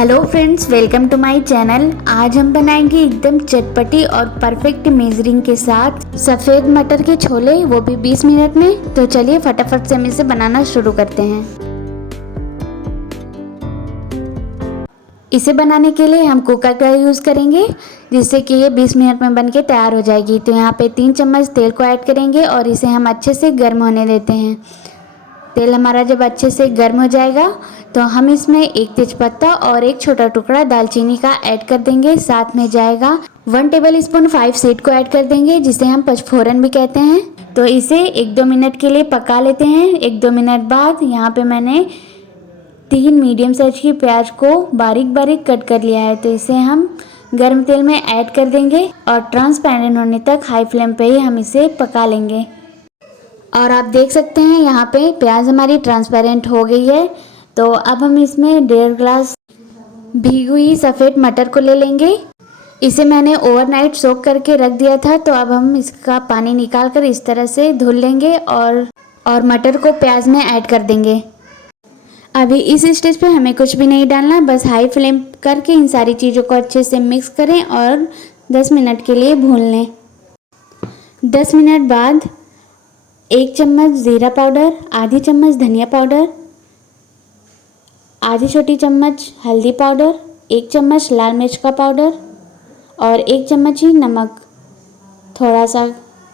Hello friends, welcome to my channel. आज हम बनाएंगे एकदम चटपटी और परफेक्ट मेजरिंग के साथ सफ़ेद मटर के छोले, वो भी 20 मिनट में। तो चलिए फटाफट से हम इसे बनाना शुरू करते हैं। इसे बनाने के लिए हम कुकर का यूज़ करेंगे, जिससे कि ये 20 मिनट में बनके तैयार हो जाएगी। तो यहाँ पे 3 चम्मच तेल को ऐड करेंगे और इसे हम अच्छे से गर्म होने देते हैं। तेल हमारा जब अच्छे से गर्म हो जाएगा तो हम इसमें एक तेज़पत्ता और एक छोटा टुकड़ा दालचीनी का ऐड कर देंगे। साथ में जाएगा 1 टेबल स्पून 5 सीड को ऐड कर देंगे, जिसे हम पचफोरन भी कहते हैं। तो इसे 1-2 मिनट के लिए पका लेते हैं। 1-2 मिनट बाद यहाँ पे मैंने 3 मीडियम साइज की प्याज को बारीक बारीक कट कर लिया है। तो इसे हम गर्म तेल में ऐड कर देंगे और ट्रांसपेरेंट होने तक हाई फ्लेम पे ही हम इसे पका लेंगे। और आप देख सकते हैं यहाँ पे प्याज हमारी ट्रांसपेरेंट हो गई है। तो अब हम इसमें 1.5 ग्लास भीगी हुई सफ़ेद मटर को ले लेंगे। इसे मैंने ओवरनाइट सोक करके रख दिया था। तो अब हम इसका पानी निकाल कर इस तरह से धुल लेंगे और मटर को प्याज में ऐड कर देंगे। अभी इस स्टेज पे हमें कुछ भी नहीं डालना, बस हाई फ्लेम करके इन सारी चीज़ों को अच्छे से मिक्स करें और 10 मिनट के लिए भून लें। 10 मिनट बाद 1 चम्मच ज़ीरा पाउडर, आधी चम्मच धनिया पाउडर, आधी छोटी चम्मच हल्दी पाउडर, 1 चम्मच लाल मिर्च का पाउडर और 1 चम्मच ही नमक, थोड़ा सा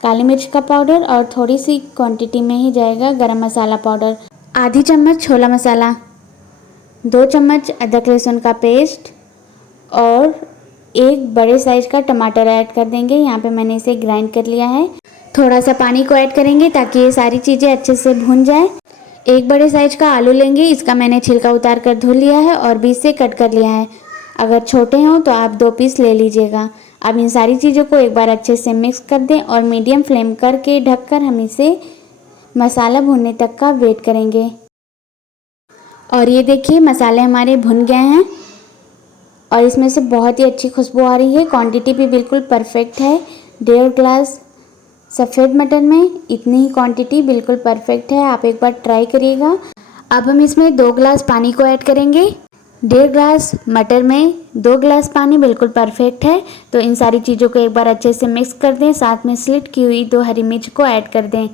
काली मिर्च का पाउडर और थोड़ी सी क्वांटिटी में ही जाएगा गरम मसाला पाउडर, आधी चम्मच छोला मसाला, 2 चम्मच अदरक लहसुन का पेस्ट और 1 बड़े साइज का टमाटर ऐड कर देंगे। यहाँ पे मैंने इसे ग्राइंड कर लिया है। थोड़ा सा पानी को ऐड करेंगे ताकि ये सारी चीज़ें अच्छे से भून जाए। 1 बड़े साइज का आलू लेंगे, इसका मैंने छिलका उतार कर धुल लिया है और बीच से कट कर लिया है। अगर छोटे हों तो आप 2 पीस ले लीजिएगा। अब इन सारी चीज़ों को एक बार अच्छे से मिक्स कर दें और मीडियम फ्लेम करके ढककर हम इसे मसाला भुनने तक का वेट करेंगे। और ये देखिए मसाले हमारे भुन गए हैं और इसमें से बहुत ही अच्छी खुशबू आ रही है। क्वांटिटी भी बिल्कुल परफेक्ट है। 1.5 ग्लास सफ़ेद मटर में इतनी ही क्वांटिटी बिल्कुल परफेक्ट है। आप एक बार ट्राई करिएगा। अब हम इसमें 2 ग्लास पानी को ऐड करेंगे। 1.5 ग्लास मटर में 2 ग्लास पानी बिल्कुल परफेक्ट है। तो इन सारी चीज़ों को एक बार अच्छे से मिक्स कर दें। साथ में स्लिट की हुई 2 हरी मिर्च को ऐड कर दें।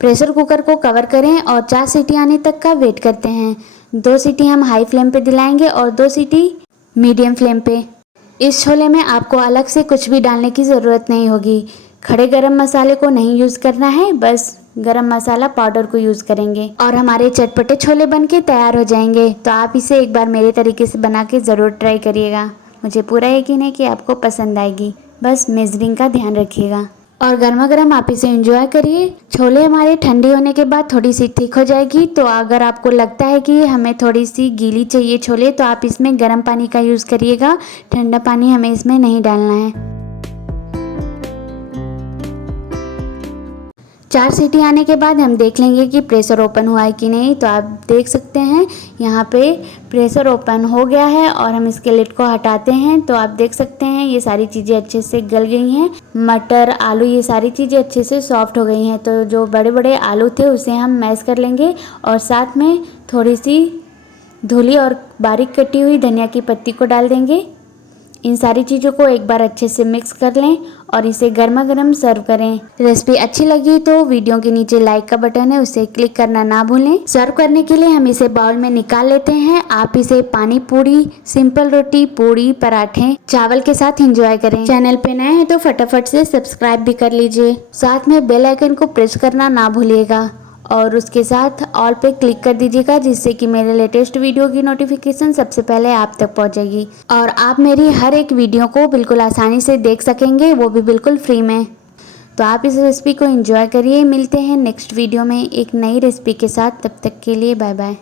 प्रेशर कुकर को कवर करें और 4 सीटी आने तक का वेट करते हैं। 2 सीटी हम हाई फ्लेम पे दिलाएंगे और 2 सीटी मीडियम फ्लेम पे। इस छोले में आपको अलग से कुछ भी डालने की ज़रूरत नहीं होगी। खड़े गरम मसाले को नहीं यूज़ करना है, बस गरम मसाला पाउडर को यूज़ करेंगे और हमारे चटपटे छोले बनके तैयार हो जाएंगे। तो आप इसे एक बार मेरे तरीके से बना के ज़रूर ट्राई करिएगा। मुझे पूरा यकीन है कि आपको पसंद आएगी। बस मेजरिंग का ध्यान रखिएगा और गर्मा गर्म आप इसे एंजॉय करिए। छोले हमारे ठंडी होने के बाद थोड़ी सी थिक हो जाएगी। तो अगर आपको लगता है कि हमें थोड़ी सी गीली चाहिए छोले, तो आप इसमें गर्म पानी का यूज़ करिएगा। ठंडा पानी हमें इसमें नहीं डालना है। 4 सीटी आने के बाद हम देख लेंगे कि प्रेशर ओपन हुआ है कि नहीं। तो आप देख सकते हैं यहाँ पे प्रेशर ओपन हो गया है और हम इसके लिड को हटाते हैं। तो आप देख सकते हैं ये सारी चीज़ें अच्छे से गल गई हैं। मटर, आलू, ये सारी चीज़ें अच्छे से सॉफ्ट हो गई हैं। तो जो बड़े बड़े आलू थे उसे हम मैश कर लेंगे और साथ में थोड़ी सी धुली और बारीक कटी हुई धनिया की पत्ती को डाल देंगे। इन सारी चीज़ों को एक बार अच्छे से मिक्स कर लें और इसे गर्मा गर्म सर्व करें। रेसिपी अच्छी लगी तो वीडियो के नीचे लाइक का बटन है, उसे क्लिक करना ना भूलें। सर्व करने के लिए हम इसे बाउल में निकाल लेते हैं। आप इसे पानी पूरी, सिंपल रोटी, पूड़ी, पराठे, चावल के साथ एंजॉय करें। चैनल पे नए हैं तो फटाफट से सब्सक्राइब भी कर लीजिए। साथ में बेल आइकन को प्रेस करना ना भूलिएगा और उसके साथ ऑल पे क्लिक कर दीजिएगा, जिससे कि मेरे लेटेस्ट वीडियो की नोटिफिकेशन सबसे पहले आप तक पहुंचेगी और आप मेरी हर एक वीडियो को बिल्कुल आसानी से देख सकेंगे, वो भी बिल्कुल फ्री में। तो आप इस रेसिपी को एंजॉय करिए। मिलते हैं नेक्स्ट वीडियो में एक नई रेसिपी के साथ। तब तक के लिए बाय बाय।